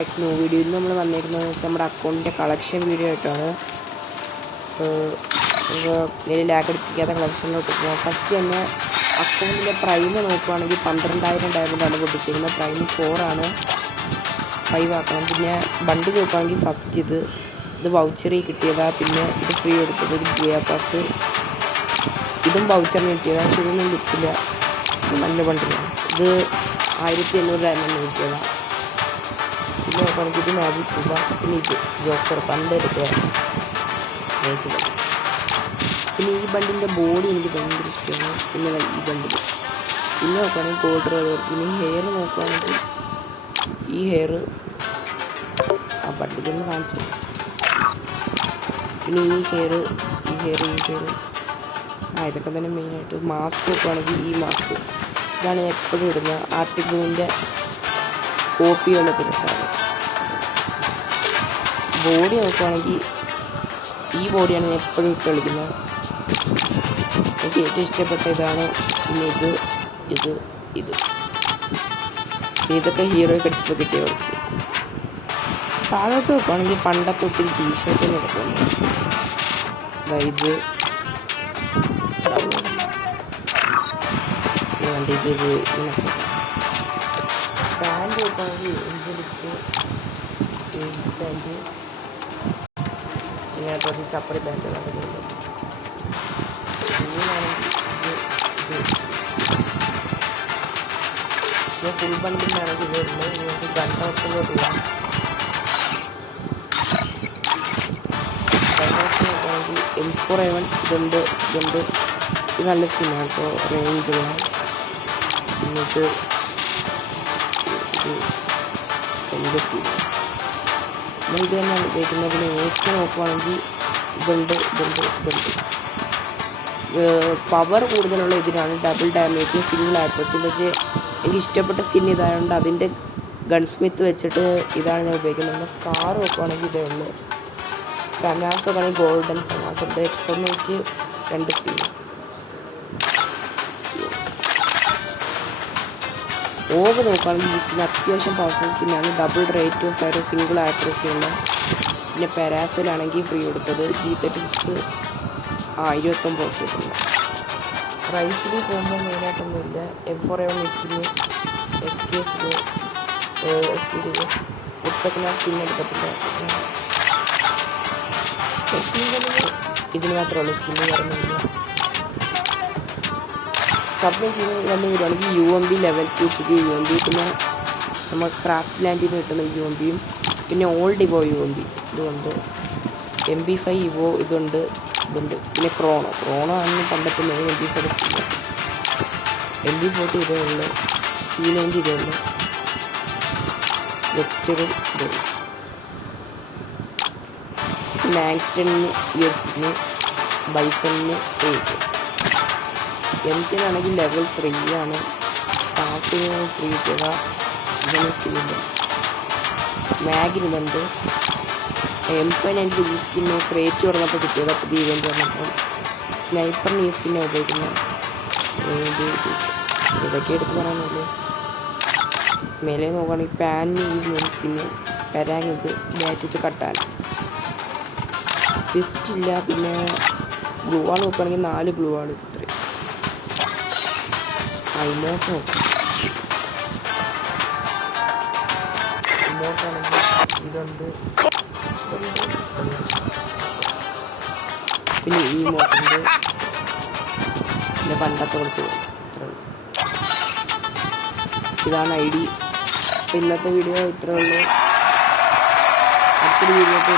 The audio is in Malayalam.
ന്യൂ വീഡിയോയിൽ നമ്മൾ വന്നിരുന്നത് വെച്ചാൽ നമ്മുടെ അക്കൗണ്ടിൻ്റെ കളക്ഷൻ വീഡിയോ ആയിട്ടാണ്. ലാഗ് അടിപ്പിക്കാത്ത കളക്ഷനിലോട്ട് പോകാം. ഫസ്റ്റ് തന്നെ അക്കൗണ്ടിൻ്റെ പ്രൈം നോക്കുകയാണെങ്കിൽ 12,000 ഡയമണ്ടാണ് പൊട്ടിച്ചിരിക്കുന്നത്. പ്രൈം 4 ആണ്, 5 ആക്കണം. പിന്നെ ബണ്ടിൽ നോക്കുകയാണെങ്കിൽ ഫസ്റ്റ് ഇത് വൗച്ചറിൽ കിട്ടിയതാണ്. പിന്നെ ഇത് ഫ്രീ എടുത്തത് ഒരു ഗിയ പാസ്, ഇതും വൗച്ചറിന് കിട്ടിയതാണ്. പക്ഷെ ഇതൊന്നും കിട്ടില്ല, ഇത് നല്ല ബണ്ടിലാണ്. ഇത് 1,800 ഡയമണ്ട് കിട്ടിയതാണ്. പിന്നെ നോക്കുകയാണെങ്കിൽ ഇത് മാജിക് രൂപ, പിന്നെ ഇത് ജോക്കർ പണ്ട് എടുത്തതാണ് റേസ് ബണ്ട്. പിന്നെ ഈ ബണ്ടിൻ്റെ ബോഡി എനിക്ക് ഭയങ്കര ഇഷ്ടമാണ്. പിന്നെ ഈ ബണ്ടിൽ പിന്നെ നോക്കുകയാണെങ്കിൽ ഗോൾഡ് റേസ്. ഇനി ഹെയർ നോക്കുകയാണെങ്കിൽ ഈ ഹെയർ ആ ബണ്ടിലൊന്ന് കാണിച്ചു. പിന്നെ ഈ ഹെയർ ഇതൊക്കെ തന്നെ മെയിനായിട്ട്. മാസ്ക് നോക്കുകയാണെങ്കിൽ ഈ മാസ്ക് ഇതാണ് ഞാൻ എപ്പോഴും ഇടുന്നത്. ആർട്ടിക്കിളിൻ്റെ കോപ്പി ഉള്ളതിന് സാധനം. ബോഡി നോക്കുകയാണെങ്കിൽ ഈ ബോഡിയാണ് ഞാൻ എപ്പോഴും ഇട്ട് കളിക്കുന്നത്. എനിക്ക് ഏറ്റവും ഇഷ്ടപ്പെട്ട ഇതാണ്. പിന്നെ ഇത് പിന്നെ ഇതൊക്കെ ഹീറോയ്ക്ക് അടിച്ചപ്പോൾ കിട്ടിയ കുറച്ച്. താഴോട്ട് നോക്കുകയാണെങ്കിൽ പണ്ടത്തെ ഒത്തിരി ടീഷർട്ട് നടക്കുന്നുണ്ട്. ഇത് ഇങ്ങനത്തെ പാൻറ് നോക്കുകയാണെങ്കിൽ പാൻറ് ഇങ്ങനത്തെ ഒരു ചപ്പറി പാൻറ് നടക്കുന്നുണ്ട്. ഞാൻ ഫുൾ ബണ്ടിലാണെങ്കിൽ ഇത് വരുന്നത്. നിങ്ങൾക്ക് ഗൺ ഓപ്ഷനിലോട്ട് പോകാം. ഗൺ ഓപ്ഷൻ നോക്കുകയാണെങ്കിൽ M4A1 ഇതുണ്ട്. ഇത് നല്ല സ്കിന്നാണ് ഇപ്പോൾ റേഞ്ചുള്ള. എന്നിട്ട് എൻ്റെ സ്കിൻ നമ്മൾ ഇത് തന്നെയാണ് ഉപയോഗിക്കുന്നത്. പിന്നെ ഏറ്റവും നോക്കുകയാണെങ്കിൽ ഇതുണ്ട്. പവർ കൂടുതലുള്ള ഇതിനാണ് ഡബിൾ ഡാമേജ്, സിംഗിൾ ആക്രസി. പക്ഷേ എനിക്ക് ഇഷ്ടപ്പെട്ട സ്കിൻ ഇതായതുകൊണ്ട് അതിൻ്റെ ഗൺ സ്മിത്ത് വെച്ചിട്ട് ഇതാണ് ഞാൻ ഉപയോഗിക്കുന്നത്. സ്കാർ നോക്കുകയാണെങ്കിൽ ഇതേ ഉള്ളൂ. ഫനാസ് നോക്കുകയാണെങ്കിൽ ഗോൾഡൻ ഫനാസ് ഉണ്ട്. എക്സമേറ്റ് 2 സ്കിൻ. ഓവ് നോക്കുകയാണെങ്കിൽ ഈ സ്കിൻ അത്യാവശ്യം പവർഫുൾ സ്കിന്നാണ്. Double rate of fire, single accuracy ഉള്ള. പിന്നെ പെരാഫിലാണെങ്കിൽ ഫ്രീ കൊടുത്തത് G36 29 കിട്ടുന്നു. റൈഫിലിൽ പോകുമ്പോൾ മെയിനായിട്ടൊന്നുമില്ല. M4A1 സ്കിന്ന്, SKS SP മുപ്പത്തിനാ സ്കിൻ എടുക്കത്തില്ല. ഇതിന് മാത്രമുള്ള സ്കിന്ന് വരുന്നില്ല. സബ് മെഷീൻ വന്ന് വരുവാണെങ്കിൽ UMP ലെവൽ 2 പുതിയ UMP, പിന്നെ നമ്മൾ ക്രാഫ്റ്റ് ലാൻഡിൽ നിന്ന് കിട്ടുന്ന UMPയും, പിന്നെ ഓൾഡ് ഇവോ UMP ഇതുണ്ട്. MP5 ഇവോ ഇതുണ്ട്. പിന്നെ ക്രോണോ ആണ് പണ്ടത്തെ മെയിൻ. MP5 skin. MP40 ഇതേ ഉള്ളു. P90 ഇതേ ഉള്ളു. ലെക്ചറും ഇതേ ഉള്ളു. മാക്ടണിന് ഈ ഒരു സ്കിന്ന്, ബൈസണിന് 8. M10 ലെവൽ 3 ആണ്. സ്റ്റാഫിന് 3 ചെയ്ത ഇങ്ങനെ സ്കിന്നുണ്ട്. മാഗിനുണ്ട്. M5 ഈ സ്കിന്ന് ക്രേറ്റ് തുറന്നപ്പോൾ കിട്ടിയത്. പുതിയ ഇവൻ്റ് വന്നപ്പോൾ സ്നൈപ്പറിന് ഈ സ്കിന്നെ ഉപയോഗിക്കുന്നത്. ഇതൊക്കെ എടുത്ത് പറയാനുള്ളൂ. മേലെ നോക്കുകയാണെങ്കിൽ പാനിന് ഈ 3 സ്കിന്ന്, പെരാങ് ഇത്, ബാറ്റിച്ച് കട്ടാൻ, ഫിസ്റ്റ് ഇല്ല. പിന്നെ ഗ്ലൂ വാൾ നോക്കുകയാണെങ്കിൽ 4 ഗ്ലൂ വാൾ. ഇത് ഇത്രയും. ഇമോട്ട് നോക്കാം. ഇമോട്ടാണെങ്കിൽ ഇതുണ്ട്. പിന്നെ ഈ ഇമോട്ടുണ്ട്. പിന്നെ പണ്ടത്തെ കുറച്ച് ഇതാണ് ID. ഇന്നത്തെ വീഡിയോ ഇത്രേ ഉള്ളൂ. അടുത്തൊരു വീഡിയോ ഒക്കെ